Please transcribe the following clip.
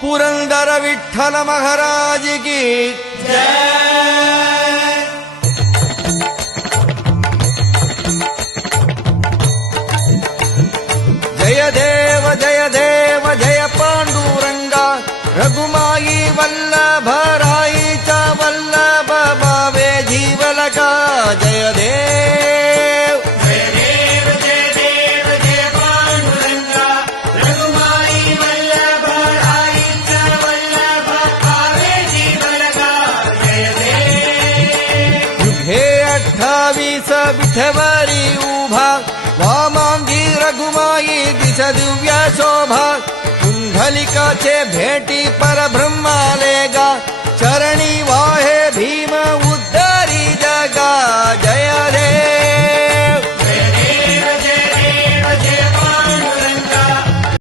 पुरंदर विठ्ठल महाराज की जय। जय देव जय देव जय पांडुरंगा रघुमाई वल्लभ राईचा वल्लभ भावे जीवलका जय देव। जय देव जय देव जय पांडुरंगा रघुमाई वल्लभ राईचा वल्लभ भावे जीवलका जय देव। युगे 28 विठवरी उभा वामांगी रघुमाई दिश दिव्य शोभा कुंडलिकाचे भेटी परब्रह्मालेगा चरणी वाहे भीम